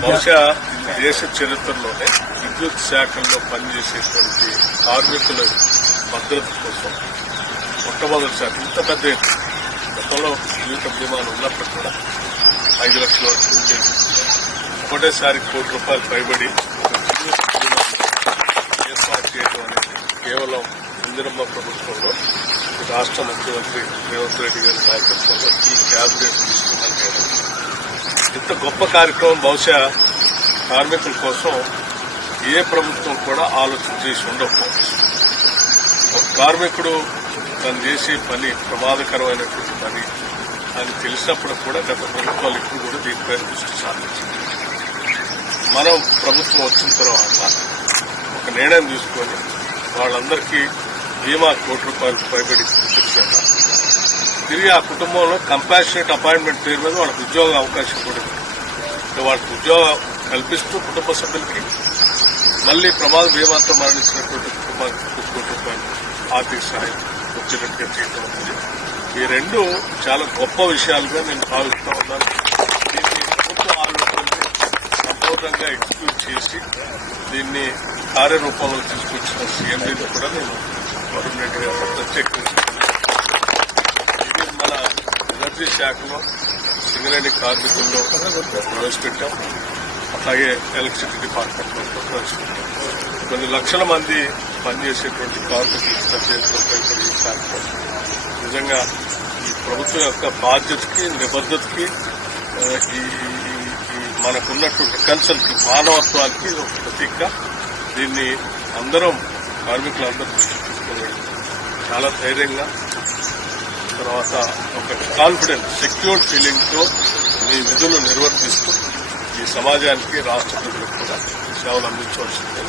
బహుశా దేశ చరిత్రలోనే విద్యుత్ శాఖల్లో పనిచేసేటువంటి కార్మికుల భద్రత కోసం మొట్టమొదటిసారి ఇంత పెద్ద గతంలో జీవిత బీమాలు ఉన్నప్పుడు కూడా ఐదు లక్షల వరకు ఉండేది ఒకటేసారి కోటి రూపాయలు పైబడి ఏర్పాటు చేయడం అనేది కేవలం ఇందిరమ్మ ప్రభుత్వంలో ఈ రాష్ట్ర ముఖ్యమంత్రి రేవంత్ రెడ్డి గారి నాయకత్వంలో ఈ క్యాబినెట్ ఇంత గొప్ప కార్యక్రమం బహుశా కార్మికుల కోసం ఏ ప్రభుత్వం కూడా ఆలోచన చేసి ఉండకపోవచ్చు. ఒక కార్మికుడు తను చేసే పని ప్రమాదకరమైనటువంటి పని అని తెలిసినప్పుడు కూడా గత ప్రభుత్వాలు ఇప్పుడు కూడా దీనిపై దృష్టి సాధించింది మనం ప్రభుత్వం వచ్చిన తర్వాత ఒక నిర్ణయం తీసుకొని వాళ్ళందరికీ బీమా కోటి రూపాయలు పైబడి తిరిగి ఆ కుటుంబంలో కంపాషనేట్ అపాయింట్మెంట్ పేరు మీద వాళ్ళకి ఉద్యోగ అవకాశం కూడా ఉంది. వాళ్ళకి ఉద్యోగం కల్పిస్తూ కుటుంబ సభ్యులకి మళ్ళీ ప్రమాద బీమాతో మరణించినటువంటి కుటుంబానికి ఒక ఆర్థిక సహాయం వచ్చేటట్టుగా చేయడం ఉంది ఈ రెండు చాలా గొప్ప విషయాలుగా నేను భావిస్తా ఉన్నాను దీన్ని ప్రభుత్వ ఆలోచనని సంపూర్ణంగా ఎగ్జిక్యూట్ చేసి దీన్ని కార్యరూపంలో తీసుకొచ్చిన సీఎండీని కూడా నేను గవర్నమెంట్గా ప్రత్యేకంగా ఇది మన ఎనర్జీ శాఖలో సింగరేణి కార్మికుల్లో ప్రవేశపెట్టాం. అలాగే ఎలక్ట్రిసిటీ డిపార్ట్మెంట్లో ప్రవేశపెట్టాం. కొన్ని లక్షల మంది పనిచేసేటువంటి కార్మికులు ప్రత్యేకంగా ఈ కార్యక్రమం. నిజంగా ఈ ప్రభుత్వం యొక్క బాధ్యతకి నిబద్ధతకి ఈ ఈ- మనకున్నటువంటి కన్సల్ట్ మానవత్వానికి ఒక ప్రతీక. దీన్ని అందరం కార్మికులందరూ తీసుకుని చాలా ధైర్యంగా తర్వాత ఒక కాన్ఫిడెంట్ సెక్యూర్డ్ ఫీలింగ్తో మీ విధులు నిర్వర్తిస్తూ ఈ సమాజానికి రాష్ట్ర ప్రజలకు కూడా సేవలు అందించవలసిందే